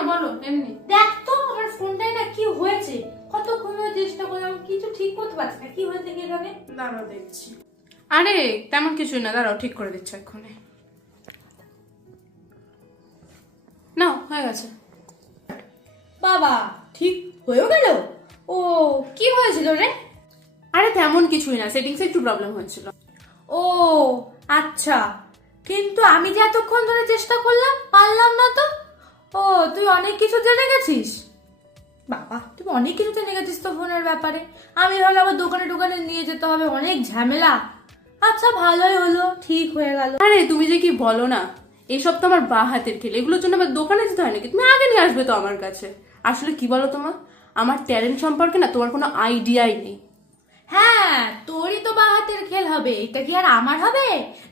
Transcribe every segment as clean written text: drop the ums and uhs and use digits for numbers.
না বলো, এমনি। দেখ তো আমার ফোনটায় না কি হয়েছে, কতক্ষণ চেষ্টা করলাম কিছু ঠিক করতে পারছি না, কি হয়েছে কি হবে? দাঁড়াও দেখছি। আরে তেমন কিছু না, দাঁড়াও ঠিক করে দিচ্ছ এক্ষুনি। না, হয়ে গেছে। বাবা ঠিক হয়েও গেল? ও কি হয়েছিল রে? আরে তেমন কিছুই না, সেটিংসে একটু প্রবলেম হয়েছিল। ও আচ্ছা, কিন্তু আমি যে এতক্ষণ ধরে চেষ্টা করলাম পারলাম না তো। ও তুই অনেক কিছু জেনে গেছিস? বাবা তুই অনেক কিছু জেনে গেছিস তো ফোনের ব্যাপারে। আমি ভাবলাম আবার দোকানে টোকানে নিয়ে যেতে হবে, অনেক ঝামেলা। আচ্ছা ভালোই হলো, ঠিক হয়ে গেল। আরে তুমি যে কি বলো না, এইসব তো আমার বা হাতের খেল, এগুলোর জন্য আমার দোকানে যেতে হয় নাকি? তুমি আগে নিয়ে আসবে তো আমার কাছে। আসলে কি বলো তোমার, আমার ট্যালেন্ট সম্পর্কে না তোমার কোনো আইডিয়াই নেই। হ্যাঁ তোরই তো বা হাতের খেল হবে, এটা কি আর আমার হবে?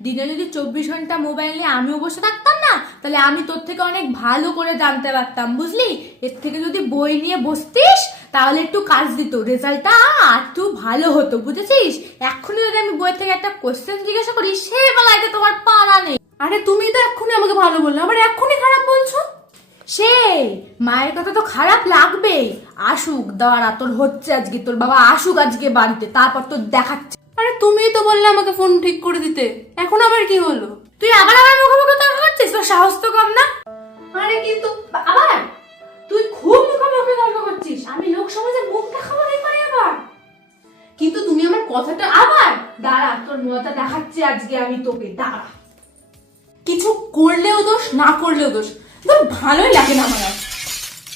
দিনে যদি 24 ঘন্টা মোবাইল নিয়ে আমিও বসে থাকতাম না, তাহলে আমি তোর থেকে অনেক ভালো করে জানতে পারতাম, বুঝলি? এর থেকে যদি বই নিয়ে বসতিস তাহলে একটু কাজ দিত, রেজাল্টটা আর একটু ভালো হতো, বুঝেছিস? এক্ষুনি যদি আমি বই থেকে একটা কোশ্চেন জিজ্ঞাসা করি, সে বেলায় তোমার পারা নেই। আরে তুমি তো এক্ষুনি আমাকে ভালো বললে, আবার এক্ষুনি খারাপ বলছো। সে মায়ের কথা তো খারাপ লাগবেই। আসুক, দাঁড়া তোর হচ্ছে আজকে, তোর বাবা আসুক আজকে বাড়িতে, তারপর তোর দেখাচ্ছে। আরে তুমিই তো বললে আমাকে ফোন ঠিক করে দিতে, এখন আবার কি হলো? তুই আবার আমার মুখোমুখি তর্ক করছিস, তোর সাহস তো কম না। আরে কিন্তু আবার তুই খুব মুখোমুখি তর্ক করছিস, আমি লোক সমাজে মুখ দেখাবো কি করে আবার? কিন্তু তুমি আমার কথাটা আবার দাঁড়া, তোর মজা দেখাচ্ছি আজকে আমি তোকে, দাঁড়া। কিছু করলেও দোষ, না করলেও দোষ, তো ভালোই লাগে না আমার আর।